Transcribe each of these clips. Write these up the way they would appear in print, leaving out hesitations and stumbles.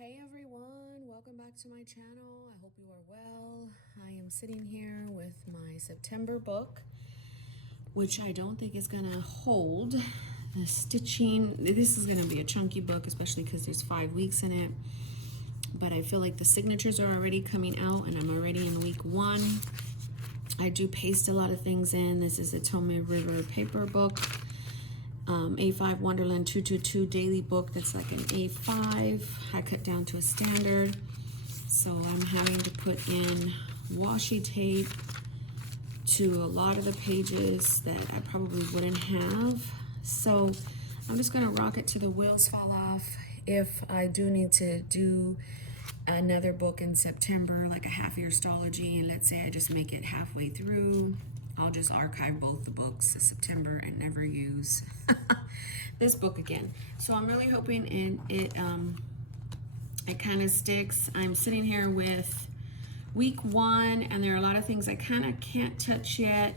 Hey everyone, welcome back to my channel. I hope you are well. I am sitting here with my September book, which I don't think is gonna hold the stitching. This is gonna be a chunky book, especially because there's 5 weeks in it. But I feel like the signatures are already coming out and I'm already in week 1. I do paste a lot of things in. This is a Tomoe River paper book. A5 Wonderland 222 daily book that's like an A5. I cut down to a standard. So I'm having to put in washi tape to a lot of the pages that I probably wouldn't have. So I'm just gonna rock it to the wheels fall off. If I do need to do another book in September, like a half-year stology, and let's say I just make it halfway through, I'll just archive both the books in September and never use this book again. So I'm really hoping it kind of sticks. I'm sitting here with week 1, and there are a lot of things I kind of can't touch yet.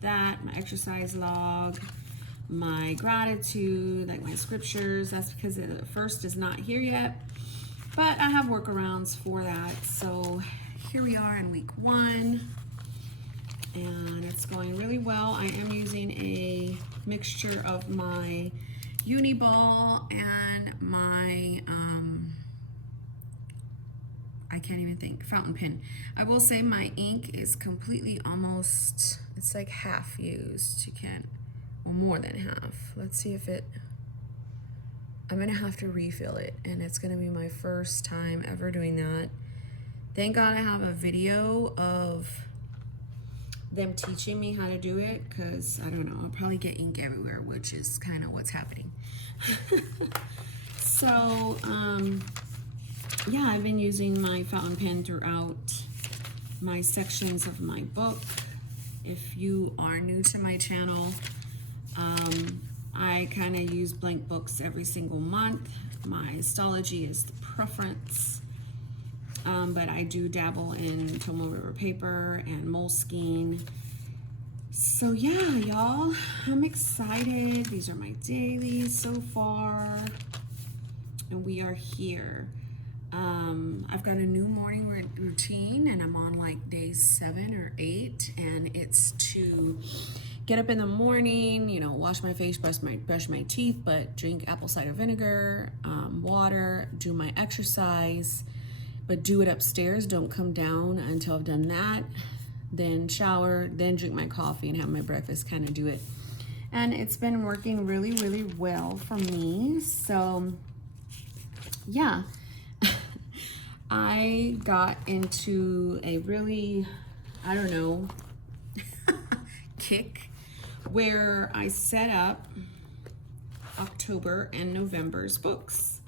That, my exercise log, my gratitude, like my scriptures. That's because the first is not here yet, but I have workarounds for that. So here we are in week 1. And it's going really well. I am using a mixture of my uni ball and my I can't even think, fountain pen. I will say my ink is completely almost, it's like half used. You can't, well, more than half. Let's see if I'm gonna have to refill it, and it's gonna be my first time ever doing that. Thank God I have a video of them teaching me how to do it, because I don't know, I'll probably get ink everywhere, which is kind of what's happening. So yeah, I've been using my fountain pen throughout my sections of my book. If you are new to my channel, I kind of use blank books every single month. My stology is the preference. But I do dabble in Tomoe River paper and Moleskine. So yeah, y'all, I'm excited. These are my dailies so far, and we are here. I've got a new morning routine, and I'm on like day 7 or 8, and it's to get up in the morning, you know, wash my face, brush my teeth, but drink apple cider vinegar, water, do my exercise, but do it upstairs. Don't come down until I've done that. Then shower, then drink my coffee and have my breakfast, kind of do it. And it's been working really, really well for me. So yeah, I got into a really, I don't know, kick where I set up October and November's books.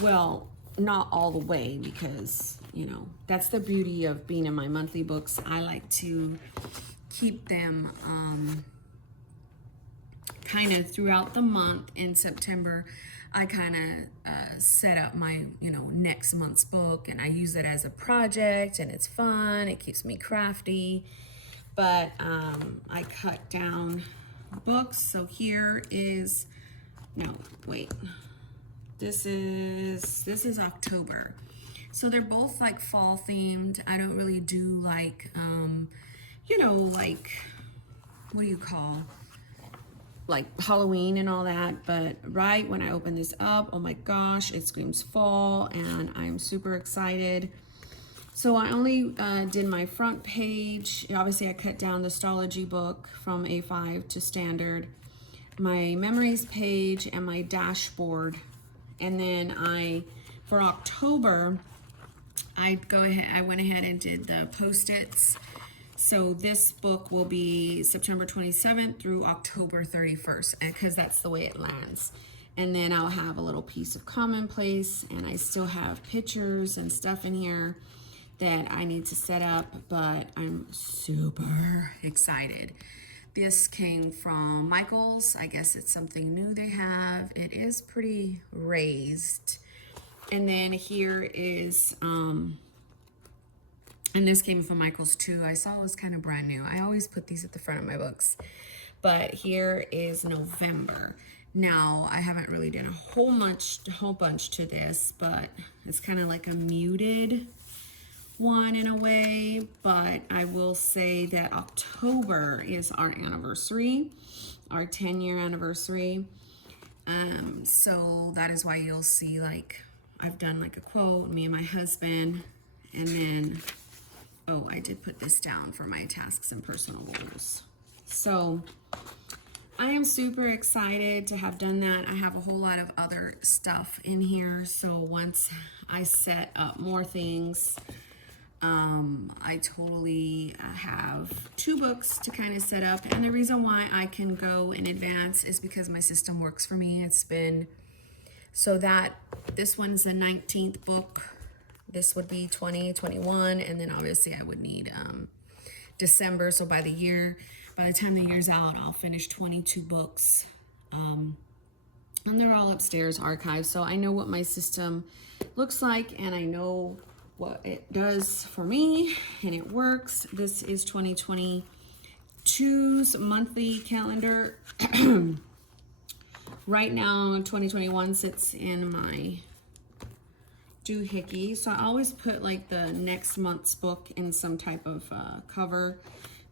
Well, not all the way, because you know that's the beauty of being in my monthly books. I like to keep them kind of throughout the month. In September I kind of set up my next month's book, and I use it as a project, and it's fun, it keeps me crafty. But I cut down books. So here is, no, wait, this is October. So they're both like fall themed. I don't really do like, like, what do you call, like Halloween and all that. But right when I open this up, oh my gosh, it screams fall, and I'm super excited. So I only did my front page. Obviously I cut down the stology book from A5 to standard, my memories page, and my dashboard. And then for October, I went ahead and did the Post-its. So this book will be September 27th through October 31st, because that's the way it lands. And then I'll have a little piece of commonplace, and I still have pictures and stuff in here that I need to set up, but I'm super excited. This came from Michael's. I guess it's something new they have. It is pretty raised. And then here is, and this came from Michael's too. I saw it was kind of brand new. I always put these at the front of my books. But here is November. Now, I haven't really done a whole bunch to this, but it's kind of like a muted one in a way. But I will say that October is our anniversary, our 10-year anniversary. So that is why you'll see, like, I've done like a quote, me and my husband, and then, oh, I did put this down for my tasks and personal goals. So I am super excited to have done that. I have a whole lot of other stuff in here. So once I set up more things, I totally have 2 books to kind of set up. And the reason why I can go in advance is because my system works for me. It's been so that this one's the 19th book. This would be 2021. And then obviously I would need December. So by the time the year's out, I'll finish 22 books. And they're all upstairs archived. So I know what my system looks like, and I know what it does for me, and it works. This is 2022's monthly calendar. Right now, 2021 sits in my doohickey. So I always put like the next month's book in some type of cover,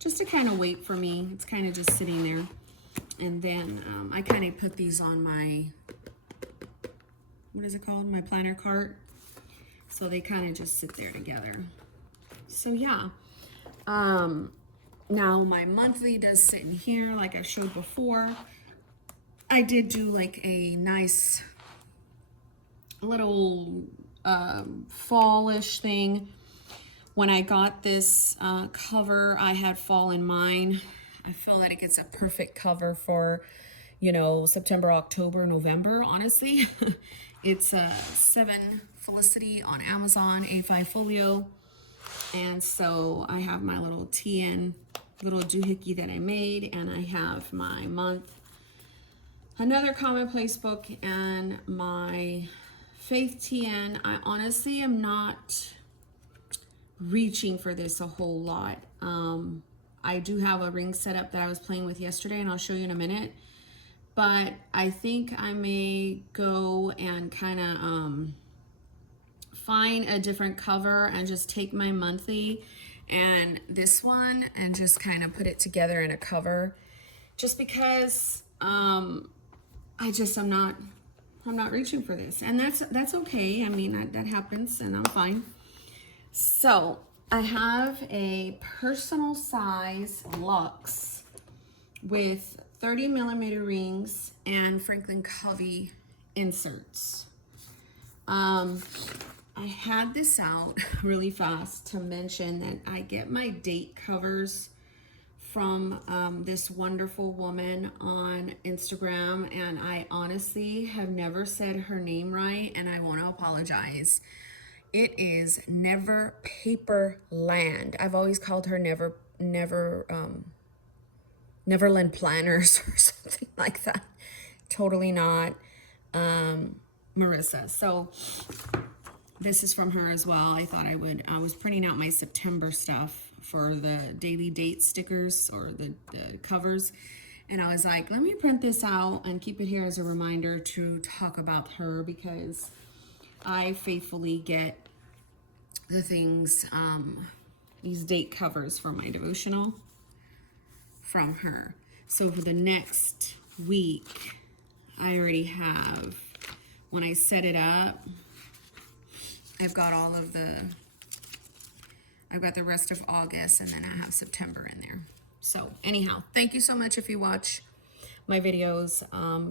just to kind of wait for me. It's kind of just sitting there. And then I kind of put these on my, what is it called? My planner cart. So they kind of just sit there together. So yeah. Now my monthly does sit in here like I showed before. I did do like a nice little fallish thing. When I got this cover, I had fall in mind. I feel that it gets a perfect cover for, you know, September, October, November, honestly. It's a 7 Felicity on Amazon, A5 folio. And so I have my little TN, little doohickey that I made, and I have my month, another commonplace book, and my Faith TN. I honestly am not reaching for this a whole lot. I do have a ring setup that I was playing with yesterday, and I'll show you in a minute. But I think I may go and kind of find a different cover and just take my monthly and this one and just kind of put it together in a cover, just because I'm not reaching for this, and that's okay. I mean, that happens, and I'm fine. So I have a personal size Luxe with 30 millimeter rings and Franklin Covey inserts. I had this out really fast to mention that I get my date covers from this wonderful woman on Instagram, and I honestly have never said her name right, and I want to apologize. It is Never Paper Land. I've always called her Neverland Planners or something like that. Totally not Marissa. So this is from her as well. I thought I was printing out my September stuff for the daily date stickers or the covers. And I was like, let me print this out and keep it here as a reminder to talk about her, because I faithfully get the things, these date covers for my devotional from her. So for the next week, I already have, when I set it up, I've got I've got the rest of August, and then I have September in there. So anyhow, thank you so much if you watch my videos.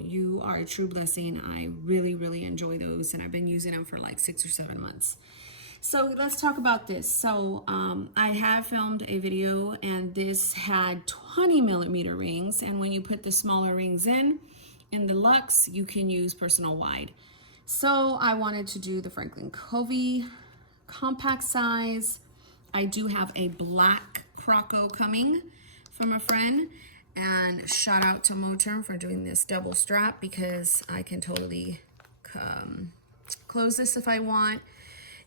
You are a true blessing. I really, really enjoy those, and I've been using them for like 6 or 7 months. So let's talk about this. So I have filmed a video, and this had 20 millimeter rings, and when you put the smaller rings in the Luxe, you can use personal wide. So I wanted to do the Franklin Covey compact size. I do have a black Croco coming from a friend, and shout out to Moterm for doing this double strap, because I can totally close this if I want.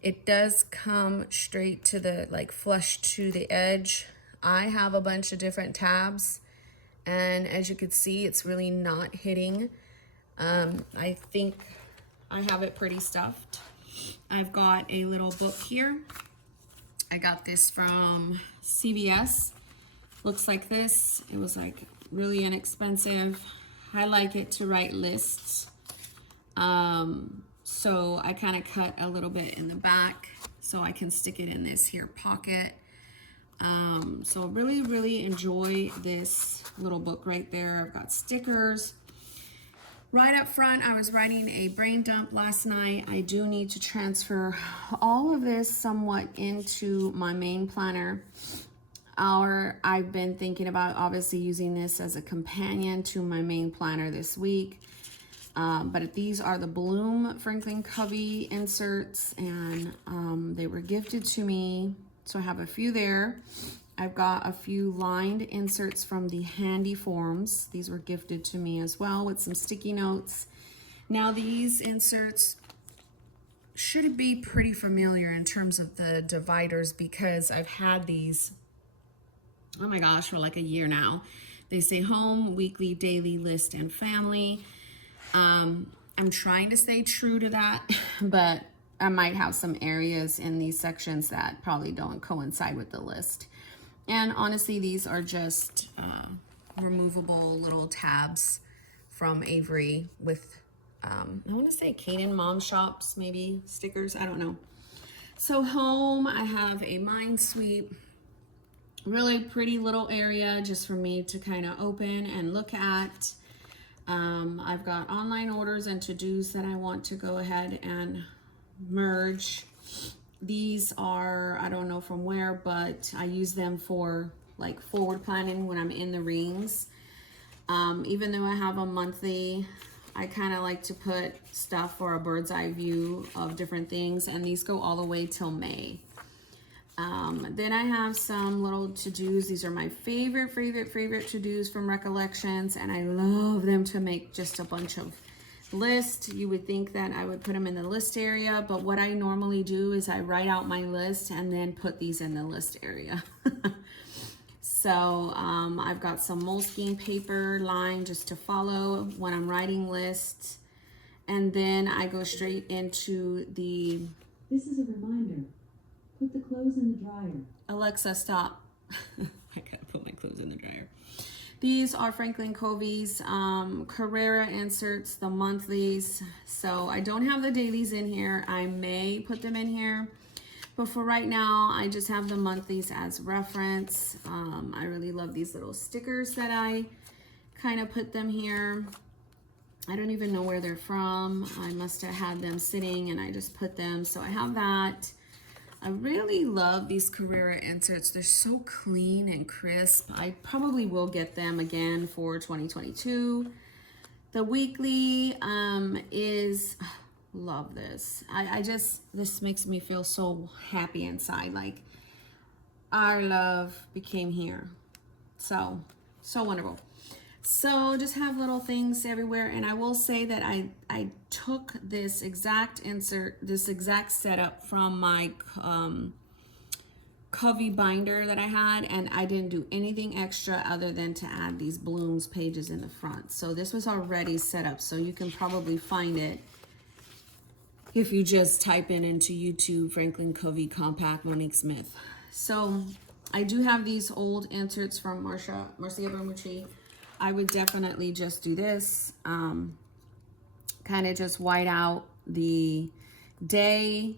It does come straight to the, like, flush to the edge. I have a bunch of different tabs, and as you can see, it's really not hitting I think I have it pretty stuffed. I've got a little book here. I got this from CVS. Looks like this. It was like really inexpensive. I like it to write lists. So I kind of cut a little bit in the back so I can stick it in this here pocket. So really, really enjoy this little book right there. I've got stickers. Right up front, I was writing a brain dump last night. I do need to transfer all of this somewhat into my main planner. I've been thinking about obviously using this as a companion to my main planner this week. But these are the Bloom Franklin Covey inserts, and they were gifted to me. So I have a few there. I've got a few lined inserts from the Handy Forms. These were gifted to me as well with some sticky notes. Now these inserts should be pretty familiar in terms of the dividers because I've had these, oh my gosh, for like a year now. They say home, weekly, daily, list, and family. I'm trying to stay true to that, but I might have some areas in these sections that probably don't coincide with the list. And honestly, these are just removable little tabs from Avery with, I want to say Canaan Mom Shops, maybe stickers, I don't know. So home, I have a mind sweep. Really pretty little area just for me to kind of open and look at. I've got online orders and to-dos that I want to go ahead and merge. These are, I don't know from where, but I use them for like forward planning when I'm in the rings. Even though I have a monthly, I kind of like to put stuff for a bird's eye view of different things, and these go all the way till May. Then I have some little to-dos. These are my favorite to-dos from Recollections, and I love them to make just a bunch of lists. You would think that I would put them in the list area, but what I normally do is I write out my list and then put these in the list area. So I've got some Moleskine paper lined just to follow when I'm writing lists. And then I go straight into the... This is a reminder. Put the clothes in the dryer. Alexa, stop. I gotta put my clothes in the dryer. These are Franklin Covey's Carrera inserts, the monthlies. So I don't have the dailies in here. I may put them in here. But for right now, I just have the monthlies as reference. I really love these little stickers that I kind of put them here. I don't even know where they're from. I must have had them sitting and I just put them. So I have that. I really love these Carrera inserts. They're so clean and crisp. I probably will get them again for 2022. The weekly is, love this. This makes me feel so happy inside. Like our love became here. So wonderful. So just have little things everywhere. And I will say that I took this exact insert, this exact setup from my Covey binder that I had, and I didn't do anything extra other than to add these blooms pages in the front. So this was already set up, so you can probably find it if you just type into YouTube Franklin Covey Compact Monique Smith. So I do have these old inserts from Marcia Bermucci. I would definitely just do this, kind of just white out the day,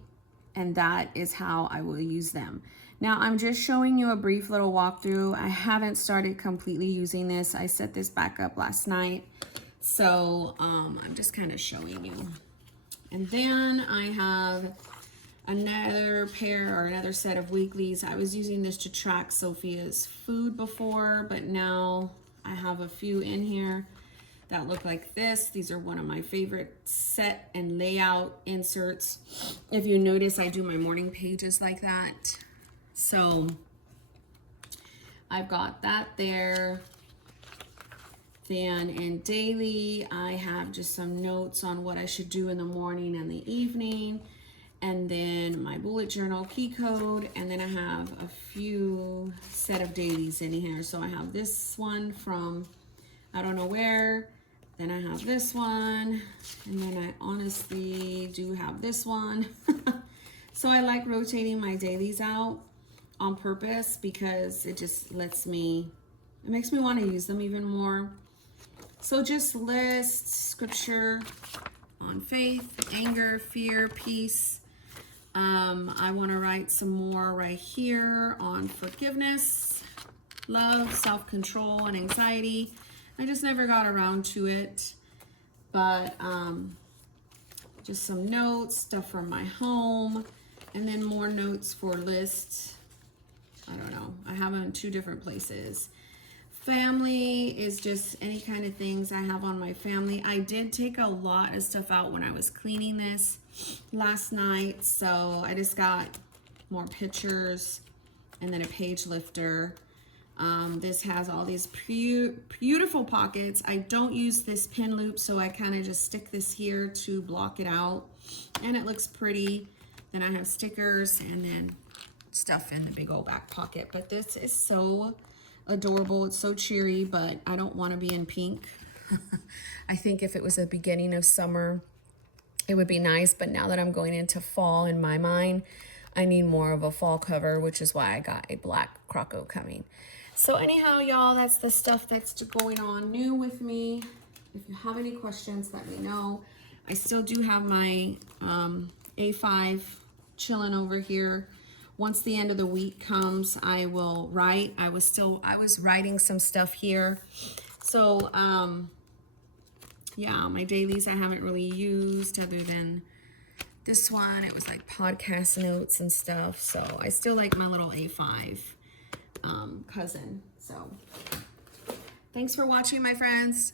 and that is how I will use them. Now I'm just showing you a brief little walkthrough. I haven't started completely using this. I set this back up last night, so I'm just kind of showing you. And then I have another pair or another set of weeklies. I was using this to track Sophia's food before, but now I have a few in here that look like this. These are one of my favorite set and layout inserts. If you notice, I do my morning pages like that. So I've got that there. Then in daily, I have just some notes on what I should do in the morning and the evening. And then my bullet journal key code, and then I have a few set of dailies in here. So I have this one from, I don't know where, Then I have this one, and then I honestly do have this one. So I like rotating my dailies out on purpose because it just lets me, it makes me want to use them even more. So just lists, scripture on faith, anger, fear, peace. I want to write some more right here on forgiveness, love, self-control, and anxiety. I just never got around to it, but just some notes, stuff from my home, and then more notes for lists. I don't know, I have them in 2 different places. Family is just any kind of things I have on my family. I did take a lot of stuff out when I was cleaning this last night, so I just got more pictures and then a page lifter. This has all these beautiful pockets. I don't use this pin loop, so I kind of just stick this here to block it out, and it looks pretty. Then I have stickers and then stuff in the big old back pocket. But this is so adorable. It's so cheery, but I don't want to be in pink. I think if it was the beginning of summer, it would be nice, but now that I'm going into fall in my mind, I need more of a fall cover, which is why I got a black croco coming. So anyhow, y'all, that's the stuff that's going on new with me. If you have any questions, let me know. I still do have my A5 chilling over here. Once the end of the week comes, I will write. I was writing some stuff here. So, yeah, my dailies I haven't really used other than this one. It was like podcast notes and stuff. So I still like my little A5 cousin. So thanks for watching, my friends.